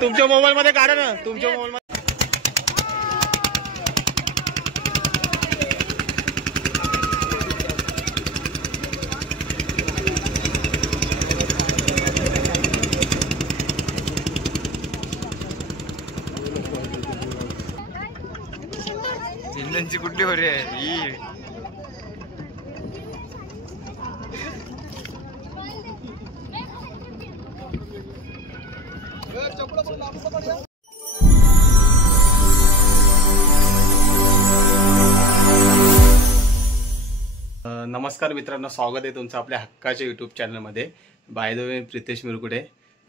तुमच्या मोबाईल मध्ये काढा ना, तुमच्या मोबाईल मध्ये. इंधनची कुठली हो रे ही. नमस्कार मित्रांनो, स्वागत आहे तुमचं आपल्या हक्काच्या यूट्यूब चॅनलमध्ये. By the way Pritesh Mirkute.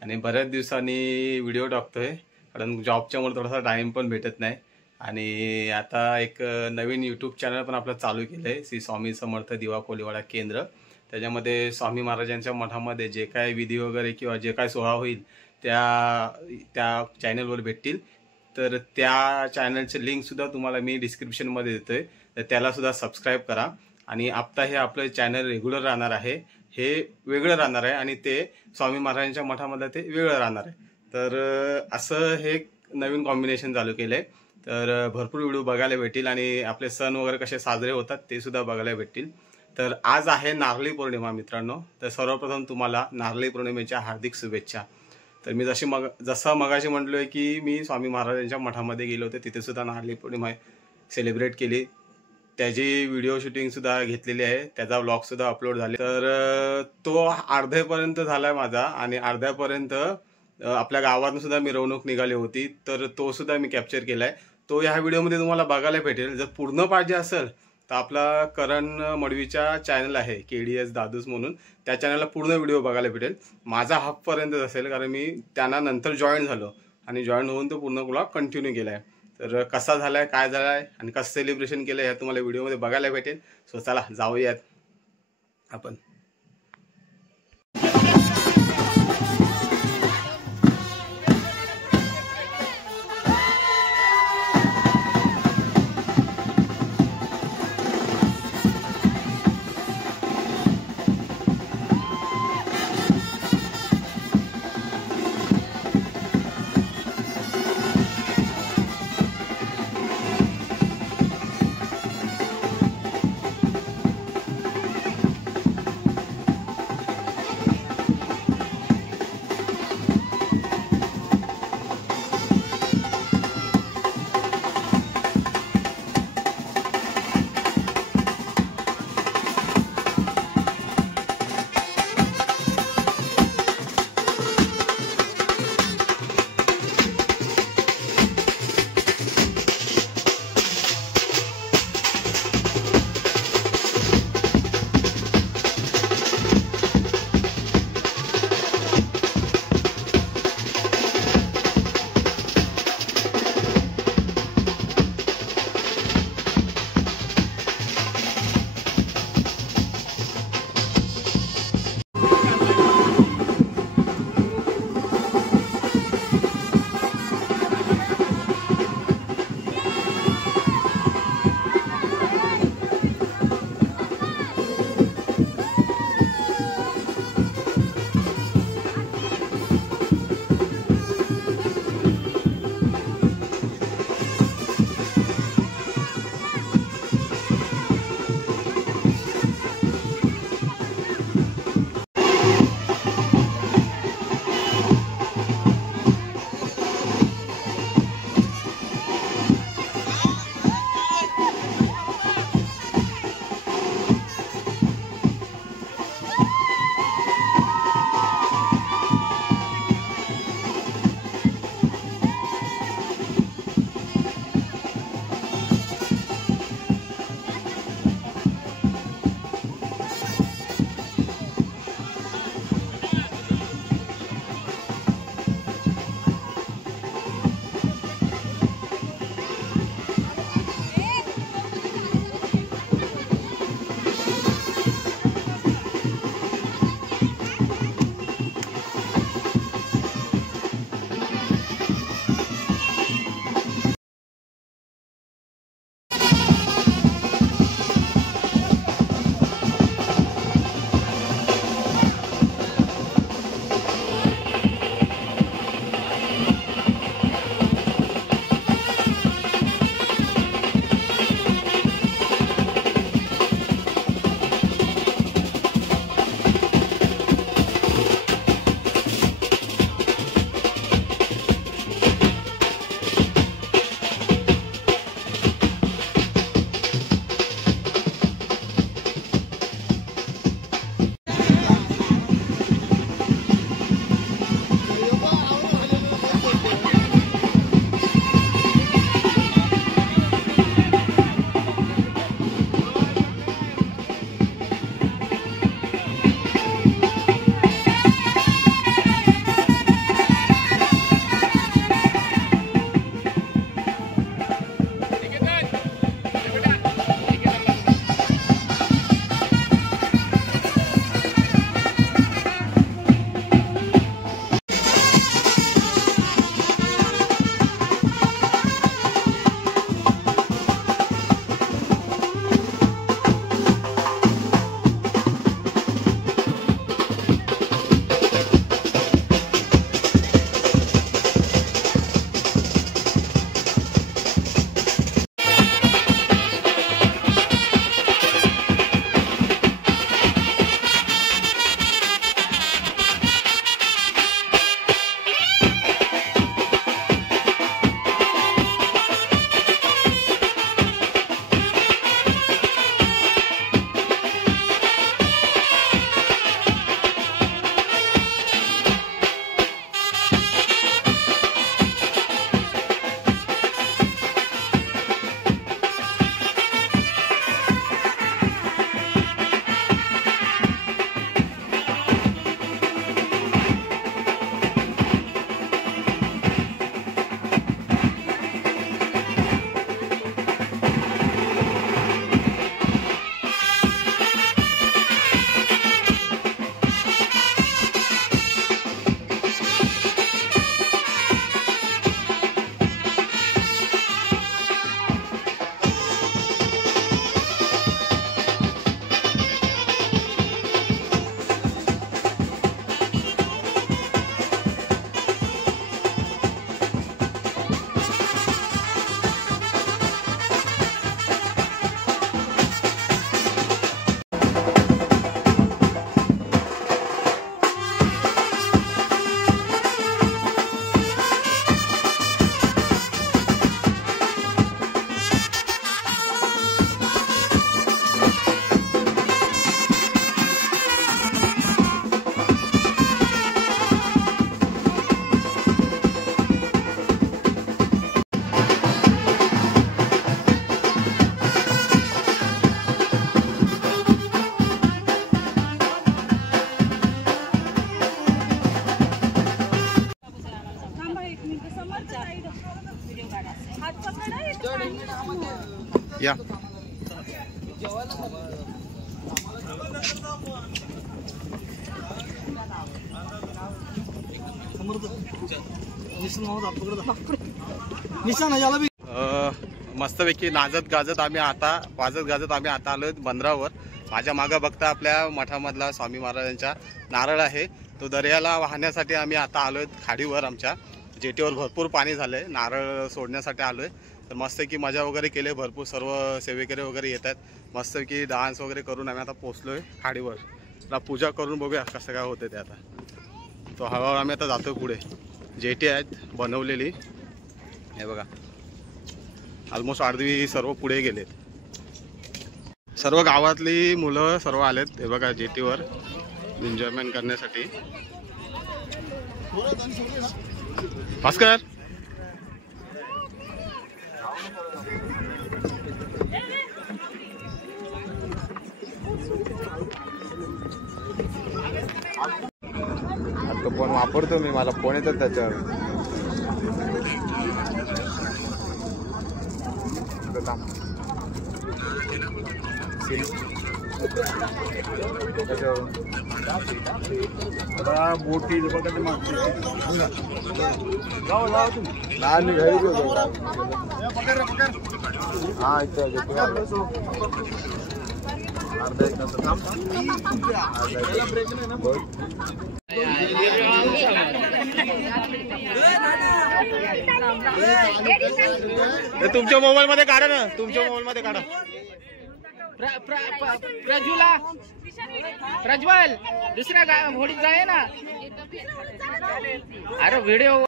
आणि बऱ्याच दिवसांनी व्हिडिओ टाकतोय कारण जॉबच्यामुळे थोडासा टाईम पण भेटत नाही. आणि आता एक नवीन यूट्यूब चॅनल पण आपलं चालू केलं आहे, श्री स्वामी समर्थ दिवा कोलीवाडा केंद्र. त्याच्यामध्ये स्वामी महाराजांच्या मठामध्ये जे काय विधी वगैरे किंवा जे काय सोहळा होईल त्या चॅनलवर भेटतील. तर त्या चॅनलचे लिंकसुद्धा तुम्हाला मी डिस्क्रिप्शनमध्ये देतोय, तर त्यालासुद्धा सबस्क्राईब करा. आणि आत्ता हे आपलं चॅनल रेग्युलर राहणार आहे, हे वेगळं राहणार आहे आणि ते स्वामी महाराजांच्या मठामध्ये ते वेगळं राहणार आहे. तर असं हे नवीन कॉम्बिनेशन चालू केलं आहे. तर भरपूर व्हिडिओ बघायला भेटतील आणि आपले सण वगैरे कसे साजरे होतात ते सुद्धा बघायला भेटतील. तर आज आहे नारळी पौर्णिमा मित्रांनो. तर सर्वप्रथम तुम्हाला नारळी पौर्णिमेच्या हार्दिक शुभेच्छा. तर मी जसं मगाशी म्हटलोय की मी स्वामी महाराजांच्या मठामध्ये गेलो होते, तिथे सुद्धा नारळी पौर्णिमा सेलिब्रेट केली. त्याची व्हिडिओ शूटिंग सुद्धा घेतलेली आहे, त्याचा व्लॉग सुद्धा अपलोड झाले. तर तो अर्ध्यापर्यंत झालाय माझा आणि अर्ध्यापर्यंत आपल्या गावातून सुद्धा मिरवणूक निघाली होती, तर तो सुद्धा मी कॅप्चर केलाय. तो ह्या व्हिडिओमध्ये तुम्हाला बघायला भेटेल. जर पूर्ण पाहिजे असेल तर आपला करण मडवीचा चॅनल आहे KDS दादूस म्हणून, त्या चॅनलला पूर्ण व्हिडिओ बघायला भेटेल. माझा हाफपर्यंतच असेल कारण मी त्यांना नंतर जॉईन झालो आणि जॉईन होऊन तो पूर्ण व्लॉग कंटिन्यू केलाय. तर कसा झालाय, काय झालाय आणि कसं सेलिब्रेशन केलं हे तुम्हाला व्हिडिओमध्ये बघायला भेटेल. सो चला जाऊयात आपण. या मस्तपैकी वाजत गाजत आम्ही आता आलोय बंदरावर. माझ्या मागं बघता आपल्या मठामधला स्वामी महाराजांचा नारळ आहे, तो दर्याला वाहण्यासाठी आम्ही आता आलोय. खाडीवर आमच्या जेटीवर भरपूर पाणी झालंय, नारळ सोडण्यासाठी आलोय. तर मस्तपैकी मजा वगैरे केली, भरपूर सर्व सेवेकरी वगैरे येतात. मस्तपैकी डान्स वगैरे करून आम्ही आता पोचलोय खाडीवर. आता पूजा करून बघूया कसं काय होतं ते. आता तो हळूहळू आम्ही आता जातो पुढे. जेटी आहेत बनवलेली, हे बघा ऑलमोस्ट अर्धी सर्व पुढे गेलेत. सर्व गावातली मुलं सर्व आलेत, हे बघा जेटीवर एन्जॉयमेंट करण्यासाठी. भास्कर आता फोन वापरतो मी, मला फोन येतात त्याच्यावर. बोटी बघा ते मागते हा तुमच्या मोबाईल मध्ये काढा ना, तुमच्या मोबाईल मध्ये काढा. प्रज्वल दुसऱ्या होडीत जाय ना. अरे व्हिडिओ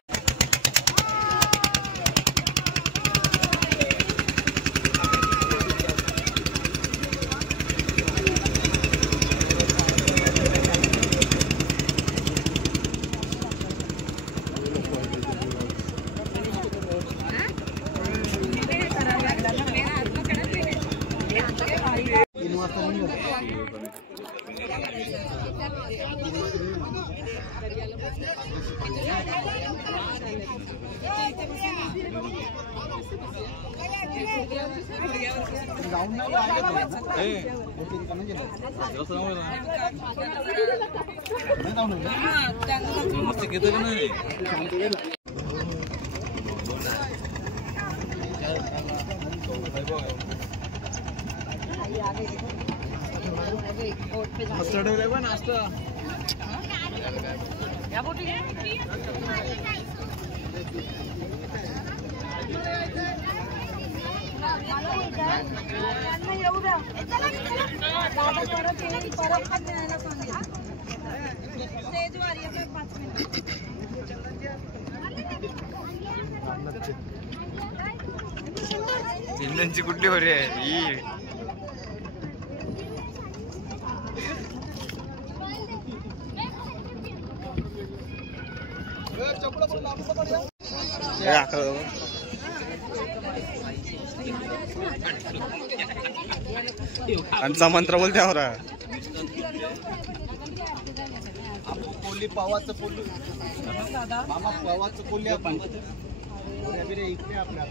इंधनची कुठली हो रे ही. आमचा मंत्र बोलते हो रा. पोली पावाचं पोली मामा पावाचं पोली आपण इकडे आपल्या